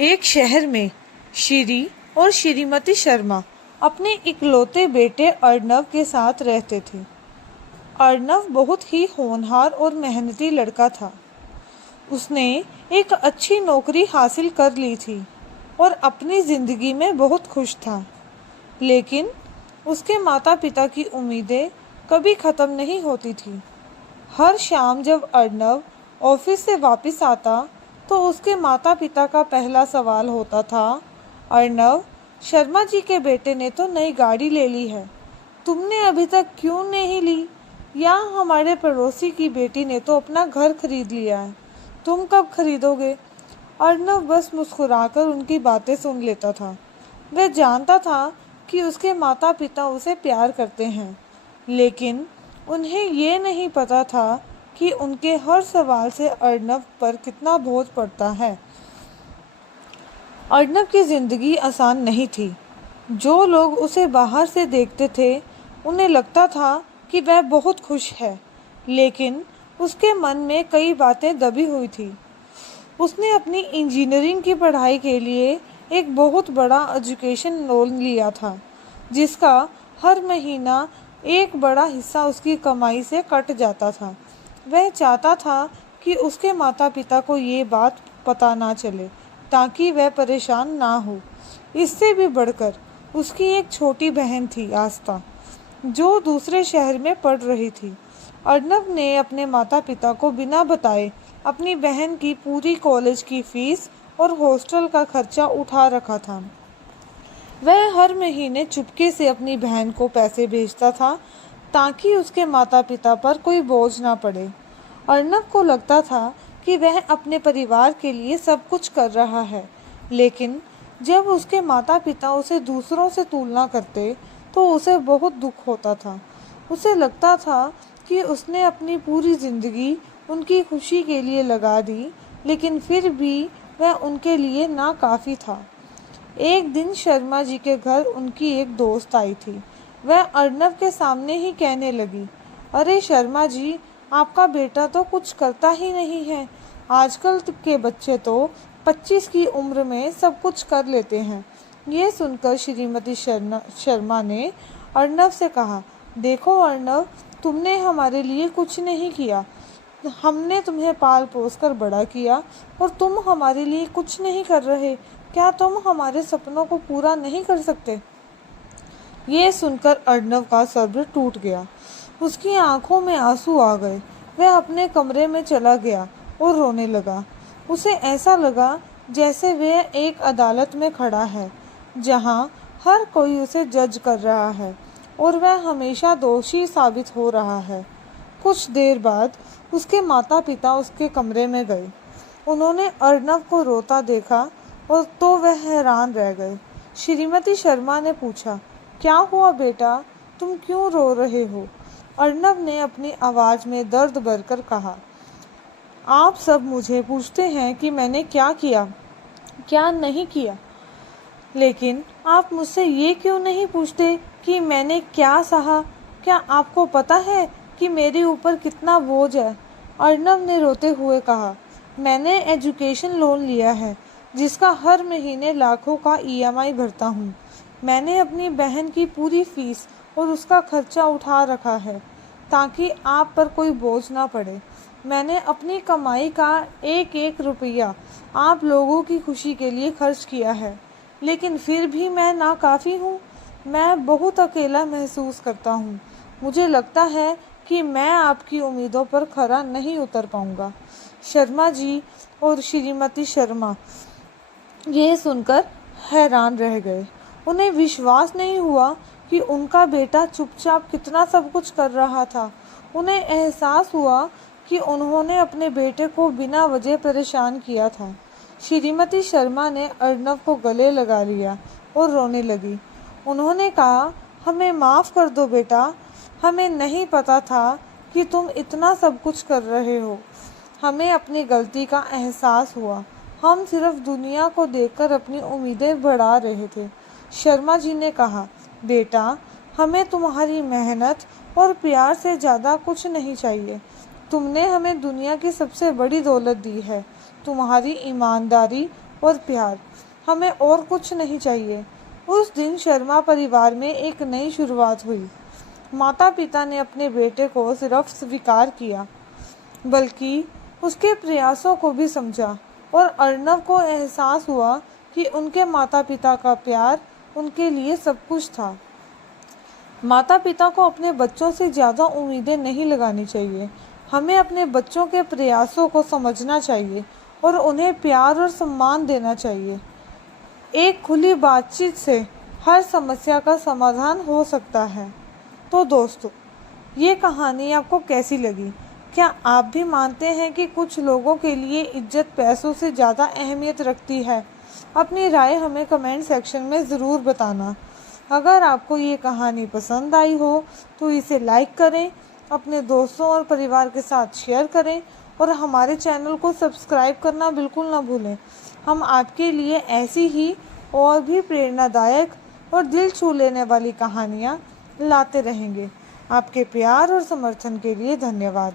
एक शहर में श्री और श्रीमती शर्मा अपने इकलौते बेटे अर्नव के साथ रहते थे। अर्नव बहुत ही होनहार और मेहनती लड़का था। उसने एक अच्छी नौकरी हासिल कर ली थी और अपनी ज़िंदगी में बहुत खुश था। लेकिन उसके माता पिता की उम्मीदें कभी ख़त्म नहीं होती थी। हर शाम जब अर्नव ऑफिस से वापस आता तो उसके माता पिता का पहला सवाल होता था, अर्नव, शर्मा जी के बेटे ने तो नई गाड़ी ले ली है, तुमने अभी तक क्यों नहीं ली? या हमारे पड़ोसी की बेटी ने तो अपना घर खरीद लिया है, तुम कब खरीदोगे? अर्नव बस मुस्कुराकर उनकी बातें सुन लेता था। वह जानता था कि उसके माता पिता उसे प्यार करते हैं, लेकिन उन्हें ये नहीं पता था कि उनके हर सवाल से अर्नव पर कितना बोझ पड़ता है। अर्नव की ज़िंदगी आसान नहीं थी। जो लोग उसे बाहर से देखते थे उन्हें लगता था कि वह बहुत खुश है, लेकिन उसके मन में कई बातें दबी हुई थी। उसने अपनी इंजीनियरिंग की पढ़ाई के लिए एक बहुत बड़ा एजुकेशन लोन लिया था, जिसका हर महीना एक बड़ा हिस्सा उसकी कमाई से कट जाता था। वह चाहता था कि उसके माता पिता को ये बात पता ना चले, ताकि वह परेशान ना हो। इससे भी बढ़कर उसकी एक छोटी बहन थी, आस्था, जो दूसरे शहर में पढ़ रही थी। अर्नव ने अपने माता पिता को बिना बताए अपनी बहन की पूरी कॉलेज की फीस और हॉस्टल का खर्चा उठा रखा था। वह हर महीने चुपके से अपनी बहन को पैसे भेजता था, ताकि उसके माता पिता पर कोई बोझ ना पड़े। अर्नव को लगता था कि वह अपने परिवार के लिए सब कुछ कर रहा है, लेकिन जब उसके माता पिता उसे दूसरों से तुलना करते तो उसे बहुत दुख होता था। उसे लगता था कि उसने अपनी पूरी ज़िंदगी उनकी खुशी के लिए लगा दी, लेकिन फिर भी वह उनके लिए नाकाफ़ी था। एक दिन शर्मा जी के घर उनकी एक दोस्त आई थी। वह अर्नव के सामने ही कहने लगी, अरे शर्मा जी, आपका बेटा तो कुछ करता ही नहीं है। आजकल के बच्चे तो 25 की उम्र में सब कुछ कर लेते हैं। ये सुनकर श्रीमती शर्मा ने अर्नव से कहा, देखो अर्नव, तुमने हमारे लिए कुछ नहीं किया। हमने तुम्हें पाल पोस कर बड़ा किया और तुम हमारे लिए कुछ नहीं कर रहे। क्या तुम हमारे सपनों को पूरा नहीं कर सकते? ये सुनकर अर्नव का सब्र टूट गया। उसकी आंखों में आंसू आ गए। वह अपने कमरे में चला गया और रोने लगा। उसे ऐसा लगा जैसे वह एक अदालत में खड़ा है, जहां हर कोई उसे जज कर रहा है और वह हमेशा दोषी साबित हो रहा है। कुछ देर बाद उसके माता पिता उसके कमरे में गए। उन्होंने अर्नव को रोता देखा और तो वह हैरान रह गए। श्रीमती शर्मा ने पूछा, क्या हुआ बेटा, तुम क्यों रो रहे हो? अर्नव ने अपनी आवाज़ में दर्द भरकर कहा, आप सब मुझे पूछते हैं कि मैंने क्या किया, क्या नहीं किया, लेकिन आप मुझसे ये क्यों नहीं पूछते कि मैंने क्या सहा? क्या आपको पता है कि मेरे ऊपर कितना बोझ है? अर्नव ने रोते हुए कहा, मैंने एजुकेशन लोन लिया है, जिसका हर महीने लाखों का EMI भरता हूँ। मैंने अपनी बहन की पूरी फीस और उसका खर्चा उठा रखा है, ताकि आप पर कोई बोझ ना पड़े। मैंने अपनी कमाई का एक एक रुपया आप लोगों की खुशी के लिए खर्च किया है, लेकिन फिर भी मैं नाकाफ़ी हूँ। मैं बहुत अकेला महसूस करता हूँ। मुझे लगता है कि मैं आपकी उम्मीदों पर खरा नहीं उतर पाऊँगा। शर्मा जी और श्रीमती शर्मा ये सुनकर हैरान रह गए। उन्हें विश्वास नहीं हुआ कि उनका बेटा चुपचाप कितना सब कुछ कर रहा था। उन्हें एहसास हुआ कि उन्होंने अपने बेटे को बिना वजह परेशान किया था। श्रीमती शर्मा ने अर्नव को गले लगा लिया और रोने लगी। उन्होंने कहा, हमें माफ़ कर दो बेटा, हमें नहीं पता था कि तुम इतना सब कुछ कर रहे हो। हमें अपनी गलती का एहसास हुआ। हम सिर्फ दुनिया को देखकर अपनी उम्मीदें बढ़ा रहे थे। शर्मा जी ने कहा, बेटा, हमें तुम्हारी मेहनत और प्यार से ज़्यादा कुछ नहीं चाहिए। तुमने हमें दुनिया की सबसे बड़ी दौलत दी है। तुम्हारी ईमानदारी और प्यार, हमें और कुछ नहीं चाहिए। उस दिन शर्मा परिवार में एक नई शुरुआत हुई। माता पिता ने अपने बेटे को सिर्फ स्वीकार किया, बल्कि उसके प्रयासों को भी समझा, और अर्नव को एहसास हुआ कि उनके माता पिता का प्यार उनके लिए सब कुछ था। माता पिता को अपने बच्चों से ज़्यादा उम्मीदें नहीं लगानी चाहिए। हमें अपने बच्चों के प्रयासों को समझना चाहिए और उन्हें प्यार और सम्मान देना चाहिए। एक खुली बातचीत से हर समस्या का समाधान हो सकता है। तो दोस्तों, ये कहानी आपको कैसी लगी? क्या आप भी मानते हैं कि कुछ लोगों के लिए इज्जत पैसों से ज़्यादा अहमियत रखती है? अपनी राय हमें कमेंट सेक्शन में ज़रूर बताना। अगर आपको ये कहानी पसंद आई हो तो इसे लाइक करें, अपने दोस्तों और परिवार के साथ शेयर करें और हमारे चैनल को सब्सक्राइब करना बिल्कुल ना भूलें। हम आपके लिए ऐसी ही और भी प्रेरणादायक और दिल छू लेने वाली कहानियाँ लाते रहेंगे। आपके प्यार और समर्थन के लिए धन्यवाद।